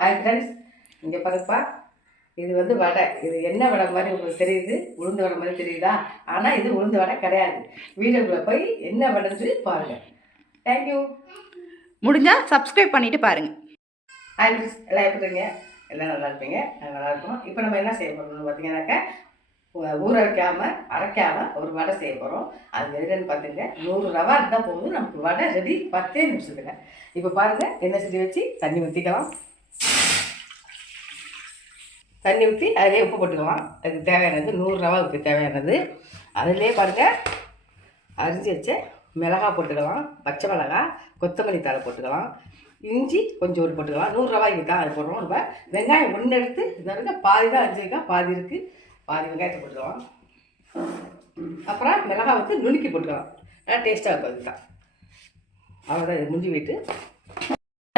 Hi friends, இங்கே பாருப்பா. இது வந்து வடை. இது என்ன வடை மாதிரி உங்களுக்கு தெரியுது? உளுந்து வடை மாதிரி தெரியுதா? ஆனால் இது உளுந்து வடை கிடையாது. வீடியோக்குள்ளே போய் என்ன வடைன்னு சொல்லி பாருங்கள். தேங்க்யூ. முடிஞ்சால் சப்ஸ்கிரைப் பண்ணிவிட்டு பாருங்கள். ஹாய் ஃப்ரெண்ட்ஸ், எல்லாம் எப்படி இருக்கீங்க? எல்லாம் நல்லா இருப்பீங்க. நல்லா இருக்கணும். இப்போ நம்ம என்ன செய்ய போகிறோம்னு பார்த்தீங்கன்னாக்கா, ஊற வைக்காமல் அரைக்காமல் ஒரு வடை செய்ய போகிறோம். அது எதுன்னு பார்த்துங்க. 100 ரவா இருந்தால் போதும், நமக்கு வடை ரெடி 10 நிமிஷத்துக்கு. இப்போ பாருங்கள், என்ன செஞ்சு வச்சு தண்ணி ஊற்றிக்கலாம். தண்ணி ஊற்றி அதிலே உப்பு போட்டுக்கலாம். அதுக்கு தேவையானது 100 ரவாவுக்கு தேவையானது. அதிலே பாருங்கள், அரிஞ்சு வச்ச மிளகாய் போட்டுக்கலாம், பச்சை மிளகாய், கொத்தமல்லி தழை போட்டுக்கலாம், இஞ்சி கொஞ்சம் ஒரு போட்டுக்கலாம். 100 ரவாய்க்கு தான் அது போடுறோம். நம்ம வெங்காயம் ஒன்று எடுத்து இதில் பாதி தான் அரிஞ்சிருக்கா, பாதி இருக்குது, பாதி வெங்காயத்தை போட்டுக்கலாம். அப்புறம் மிளகாய் வந்து நுணுக்கி போட்டுக்கலாம். நல்லா டேஸ்ட்டாக இருக்கும். அதுக்கு தான் அவ்வளோதான். இது முடிஞ்சு போயிட்டு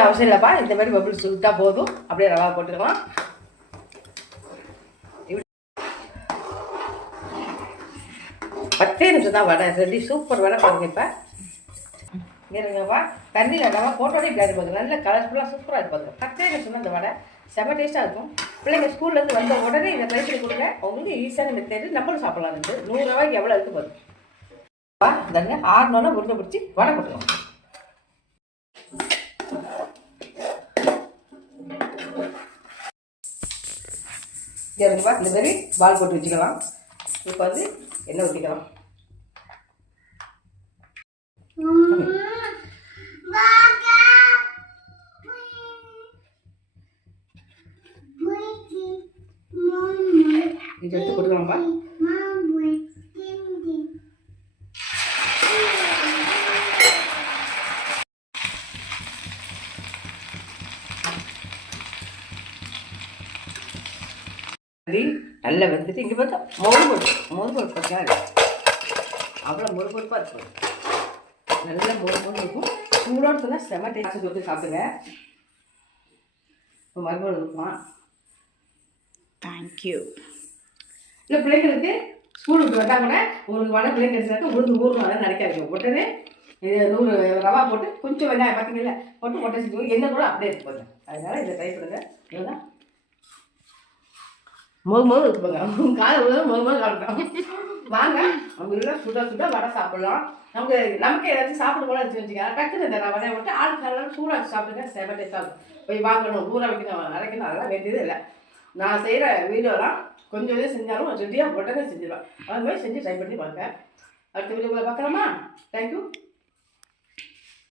அவசியம் இல்லைப்பா. இந்த மாதிரி பபிள்ஸ் விட்டால் போதும். அப்படியே ரவா போட்டுக்கலாம். 10 நிமிஷம் தான் வடை ரெடி. சூப்பர் வடை பாருங்க. இப்போ இருங்கப்பா, தண்ணியில் ரவா போட்டோடே இப்படி இருப்பாங்க. நல்ல கலர்ஃபுல்லாக சூப்பராக இருப்பாங்க. 10 நிமிஷம் தான் இந்த வடை. செம்ம டேஸ்ட்டாக இருக்கும். பிள்ளைங்க ஸ்கூல்லேருந்து வந்த உடனே இதை ட்ரை பண்ணி கொடுங்க. உங்களுக்கு ஈஸியான மெத்தேடு, நம்மளும் சாப்பிடலாம். 100 ரூபாய்க்கு எவ்வளோ இருக்குது பாருங்க. தண்ணி ஆறினோன்னா உருண்டை பிடிச்சி வடை போட்டுக்கலாம். இருங்கப்பா, இந்த மாதிரி பால் போட்டு வச்சுக்கலாம். இப்போ வந்து எண்ணெய் ஊற்றிக்கலாம். இது எடுத்து கொடுக்கலாம்ப்பா. நல்லா வெந்துட்டு இங்கே பார்த்தா மொறு பார்த்தா அவ்வளோ மொறுப்பாக இருக்கும். நல்லா மொறு இருக்கும். சூடோடு சொன்னால் செம டேஸ்ட் கொடுத்து சாப்பிடுங்க. இப்போ மறுபடியும் இருக்குமா? தேங்க்யூ. இல்லை, பிள்ளைங்களுக்கு ஸ்கூலுக்கு வந்தால் கூட ஒரு வடை பிள்ளைங்க எடுத்தாக்க உளுந்து ஊறணும். அதை நினைக்காது. உடனே இது 100 ரவா போட்டு கொஞ்சம் வெங்காயம் பார்த்தீங்கல்ல போட்டு பொட்டை செஞ்சு எண்ணெய் கூட அப்படியே இருப்பாங்க. அதனால் இதை ட்ரை பண்ணுங்க. இதுதான் மொறு இருக்குங்க. காலை மொறு காலட்டும். வாங்க, அவங்க எல்லாம் சுட வடை சாப்பிடலாம். நமக்கு ஏதாச்சும் சாப்பிட போல வச்சு வச்சுக்க. டக்குன்னு இந்த வடையை விட்டு ஆளுக்கு நல்லா சூடாக சாப்பிடுங்க. செம டேஸ்ட்டாக போய் வாங்கணும், ஊற வைக்கணும், அரைக்கணும், அதெல்லாம் வேண்டியது இல்லை. நான் செய்கிற வீடியோலாம் கொஞ்சம் செஞ்சாலும் ரெடியாக உடனே செஞ்சிடுவேன். அது மாதிரி செஞ்சு ட்ரை பண்ணி பாருங்க. அடுத்த வீடியோவில் பார்க்கலாமா? தேங்க்யூ.